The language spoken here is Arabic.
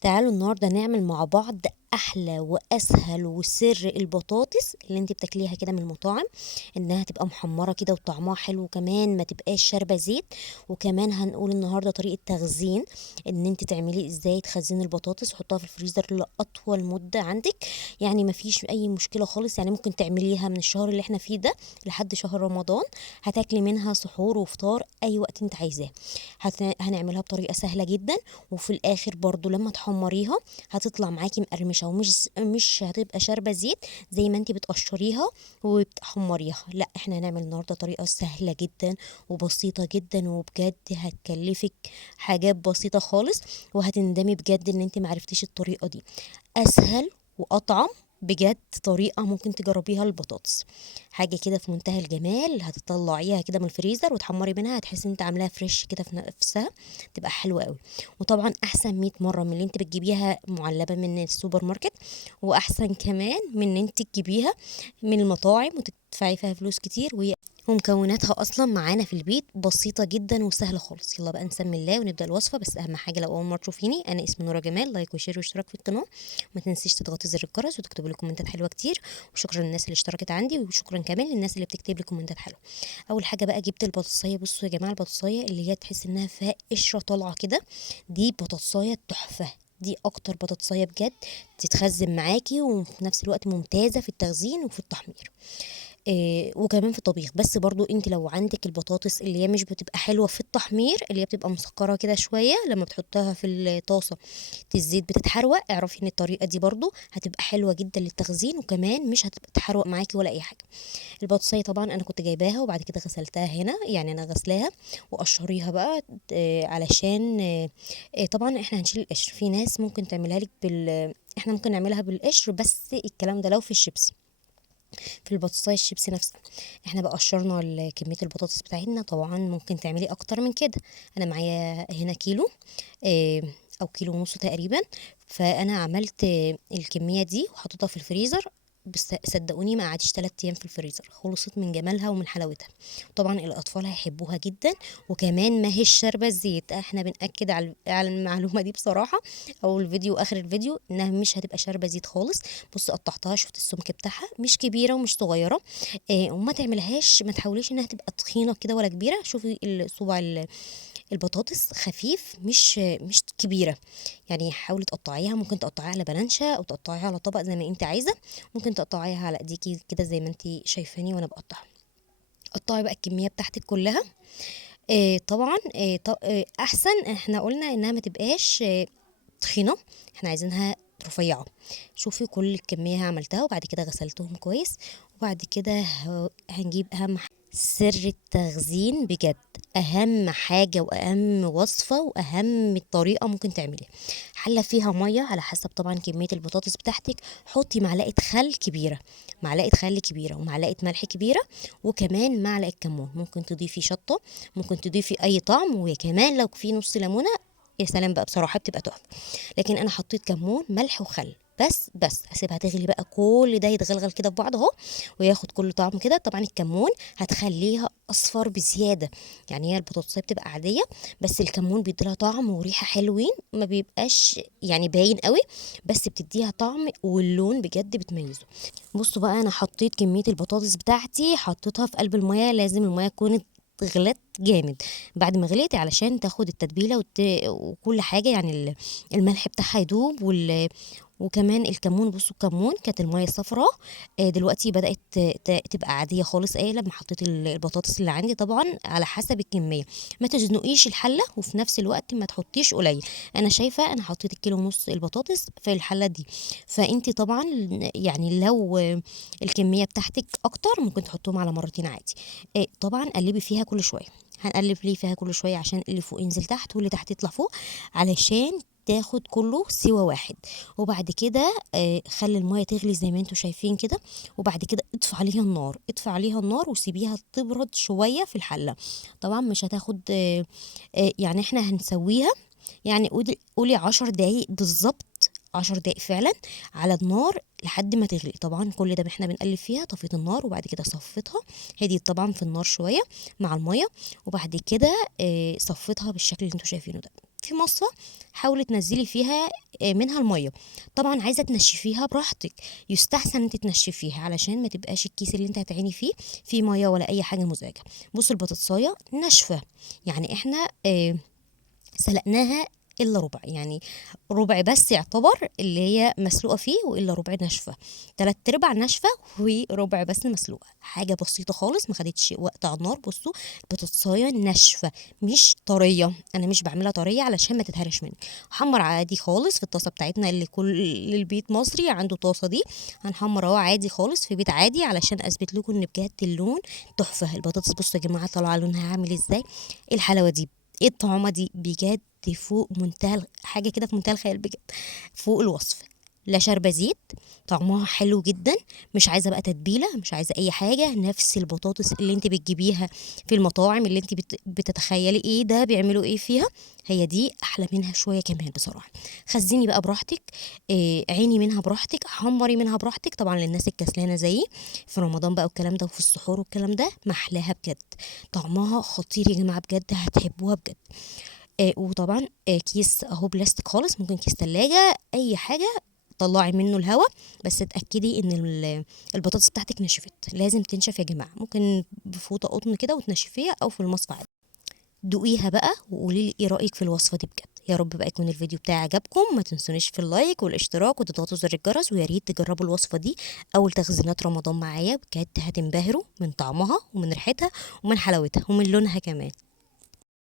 تعالوا النهارده نعمل مع بعض احلى واسهل وسر البطاطس اللي انت بتاكليها كده من المطاعم، انها تبقى محمره كده وطعمها حلو، وكمان ما تبقاش شاربه زيت. وكمان هنقول النهارده طريقه تخزين، ان انت تعملي ازاي تخزني البطاطس وحطها في الفريزر لاطول مده عندك. يعني ما فيش اي مشكله خالص، يعني ممكن تعمليها من الشهر اللي احنا فيه ده لحد شهر رمضان. هتاكلي منها سحور وفطار اي وقت انت عايزاه. هنعملها بطريقه سهله جدا، وفي الاخر برضو لما تحمريها هتطلع معاكي مقرمشه، ومش هتبقى شاربه زيت زي ما انتي بتقشريها وبتحمريها. لا، احنا هنعمل النهارده طريقه سهله جدا وبسيطه جدا، وبجد هتكلفك حاجات بسيطه خالص، وهتندمي بجد ان انتي معرفتيش الطريقه دي. اسهل واطعم بجد طريقة ممكن تجربيها البطاطس. حاجة كده في منتهى الجمال، هتطلعيها كده من الفريزر وتحمري منها، هتحسي ان انت عاملاها فريش كده في نفسها، تبقى حلوة قوي. وطبعا احسن 100 مرة من اللي انت بتجيبيها معلبة من السوبر ماركت، واحسن كمان من ان انت تجيبيها من المطاعم وتدفعي فيها فلوس كتير. ومكوناتها اصلا معانا في البيت بسيطه جدا وسهله خالص. يلا بقى نسمي الله ونبدا الوصفه. بس اهم حاجه، لو اول مره تشوفيني، انا اسمي نورة جمال، لايك وشير واشتراك في القناه. ما تنسيش تضغطي زر الجرس وتكتبي لي كومنتات حلوه كتير. وشكرا للناس اللي اشتركت عندي، وشكرا كمان للناس اللي بتكتب لي كومنتات حلوه. اول حاجه بقى جبت البطاطسايه. بصوا يا جماعه، البطاطسايه اللي هي تحس انها فيها قشره طالعه كده، دي بطاطسايه تحفه. دي اكتر بطاطسايه بجد تتخزن معاكي، وفي نفس الوقت ممتازه في التخزين وفي التحمير. وكمان في الطبيخ. بس برضو انت لو عندك البطاطس اللي هي مش بتبقى حلوه في التحمير، اللي هي بتبقى مسكره كده شويه، لما بتحطها في الطاسه الزيت بتتحروق، اعرفي ان الطريقه دي برضو هتبقى حلوه جدا للتخزين، وكمان مش هتبقى تحروق معاكي ولا اي حاجه. البطاطسيه طبعا انا كنت جايباها وبعد كده غسلتها هنا، يعني انا غسلاها وقشريها بقى، علشان طبعا احنا هنشيل القشر. في ناس ممكن تعملها لك احنا ممكن نعملها بالقشر، بس الكلام ده لو في الشيبسي. في البطاطساية الشيبسي نفسها احنا بقى قشرنا كمية البطاطس بتاعتنا. طبعا ممكن تعملي اكتر من كده. انا معايا هنا كيلو، اه او كيلو ونص تقريبا. فانا عملت الكمية دي وحطيتها في الفريزر. بس صدقوني ما قعدتش 3 ايام في الفريزر، خلصت من جمالها ومن حلاوتها. طبعا الاطفال هيحبوها جدا، وكمان ما هيش شاربه الزيت. احنا بنأكد على المعلومه دي بصراحه، او الفيديو اخر الفيديو، انها مش هتبقى شاربه زيت خالص. بص قطعتها، شفت السمك بتاعها مش كبيره ومش صغيره. وما تعملهاش، ما تحاوليش انها تبقى تخينه كده ولا كبيره. شوفي الصباع البطاطس خفيف، مش كبيره. يعني حاولي تقطعيها، ممكن تقطعيها على بلانشا او تقطعيها على طبق زي ما انت عايزه. ممكن تقطعيها على ايديكي كده زي ما انت شايفاني وانا بقطعها. قطعي بقى الكميه بتاعتك كلها. طبعا احسن احنا قلنا انها ما تبقاش تخينه، احنا عايزينها رفيعه. شوفي كل الكميه عملتها، وبعد كده غسلتهم كويس. وبعد كده هنجيب اهم سر التخزين بجد، اهم حاجه واهم وصفه واهم طريقه ممكن تعمليها. حله فيها ميه على حسب طبعا كميه البطاطس بتاعتك. حطي معلقه خل كبيره، معلقه خل كبيره، ومعلقه ملح كبيره، وكمان معلقه كمون. ممكن تضيفي شطه، ممكن تضيفي اي طعم، وكمان لو في نص ليمونه يا سلام بقى، بصراحه بتبقى تحفه. لكن انا حطيت كمون، ملح وخل بس هسيبها تغلي بقى، كل ده يتغلغل كده في بعض اهو، وياخد كل طعم كده. طبعا الكمون هتخليها اصفر بزياده. يعني هي البطاطسيه بتبقى عاديه، بس الكمون بيديلها طعم وريحه حلوين، ما بيبقاش يعني باين قوي، بس بتديها طعم واللون بجد بتميزه. بصوا بقى، انا حطيت كميه البطاطس بتاعتي، حطيتها في قلب الميه. لازم الميه تكون غلت جامد بعد ما غليت، علشان تاخد التتبيله وكل حاجه، يعني الملح بتاعها يدوب وكمان الكمون. بصوا الكمون كانت الميه صفراء، دلوقتي بدات تبقى عاديه خالص. لما حطيت البطاطس اللي عندي، طبعا على حسب الكميه، ما تزنقيش الحله، وفي نفس الوقت ما تحطيش قليل. انا شايفه انا حطيت الكيلو ونص البطاطس في الحله دي. فانت طبعا يعني لو الكميه بتاعتك اكتر، ممكن تحطهم على مرتين عادي. طبعا قلبي فيها كل شويه. هنقلب ليه فيها كل شويه؟ عشان اللي فوق ينزل تحت واللي تحت يطلع فوق، علشان تاخد كله سوا واحد. وبعد كده خلي الميه تغلي زي ما انتم شايفين كده. وبعد كده اطفي عليها النار وسيبيها تبرد شويه في الحله. طبعا مش هتاخد يعني احنا هنسويها، يعني قولي 10 دقايق بالظبط، 10 دقايق فعلا على النار لحد ما تغلي. طبعا كل ده احنا بنقلب فيها. طفيت النار وبعد كده صفيتها، هديت طبعا في النار شويه مع الميه، وبعد كده صفيتها بالشكل اللي انتوا شايفينه ده. في مصفى حاولي تنزلي فيها منها الميه. طبعا عايزه تنشفيها براحتك، يستحسن انت تنشفيها علشان ما تبقاش الكيس اللي انت هتعيني فيه ميه ولا اي حاجه مزعجه. بصوا البطاطسايه ناشفه، يعني احنا سلقناها الا ربع، يعني ربع بس يعتبر اللي هي مسلوقه فيه، والا ربع ناشفه، تلات ارباع ناشفه وربع بس مسلوقه. حاجه بسيطه خالص ما خدتش وقت على النار. بصوا البطاطسايه ناشفه مش طريه، انا مش بعملها طريه علشان ما تتهرش مني. حمر عادي خالص في الطاسه بتاعتنا اللي كل البيت مصري عنده طاسه دي. هنحمر اهو عادي خالص في بيت عادي علشان اثبت لكم ان بجد اللون تحفه. البطاطس بصوا يا جماعه طالعه لونها عامل ازاي، ايه الحلاوه دي، ايه الطعامه دي، بجد فوق منتهى حاجه كده في منتهى الخيال بجد، فوق الوصف. لا شاربه زيت، طعمها حلو جدا، مش عايزه بقى تتبيله، مش عايزه اي حاجه، نفس البطاطس اللي انت بتجيبيها في المطاعم اللي انت بتتخيلي ايه ده بيعملوا ايه فيها، هي دي احلى منها شويه كمان بصراحه. خزني بقى براحتك، عيني منها براحتك، حمري منها براحتك. طبعا للناس الكسلانه زيي في رمضان بقى والكلام ده وفي السحور والكلام ده محلاها بجد، طعمها خطير يا جماعه بجد، هتحبوها بجد. وطبعا كيس اهو بلاستيك خالص، ممكن كيس تلاجة اي حاجة، طلعي منه الهواء، بس اتاكدي ان البطاطس بتاعتك نشفت، لازم تنشف يا جماعه، ممكن بفوطه قطن كده وتنشفيها او في المصفى عادي. دوقيها بقى وقولي لي ايه رايك في الوصفه دي بجد. يا رب بقى يكون الفيديو بتاعي عجبكم، ما تنسونيش في اللايك والاشتراك وتضغطوا زر الجرس، ويا ريت تجربوا الوصفه دي اول تخزينات رمضان معايا، بجد هتنبهروا من طعمها ومن ريحتها ومن حلاوتها ومن لونها كمان.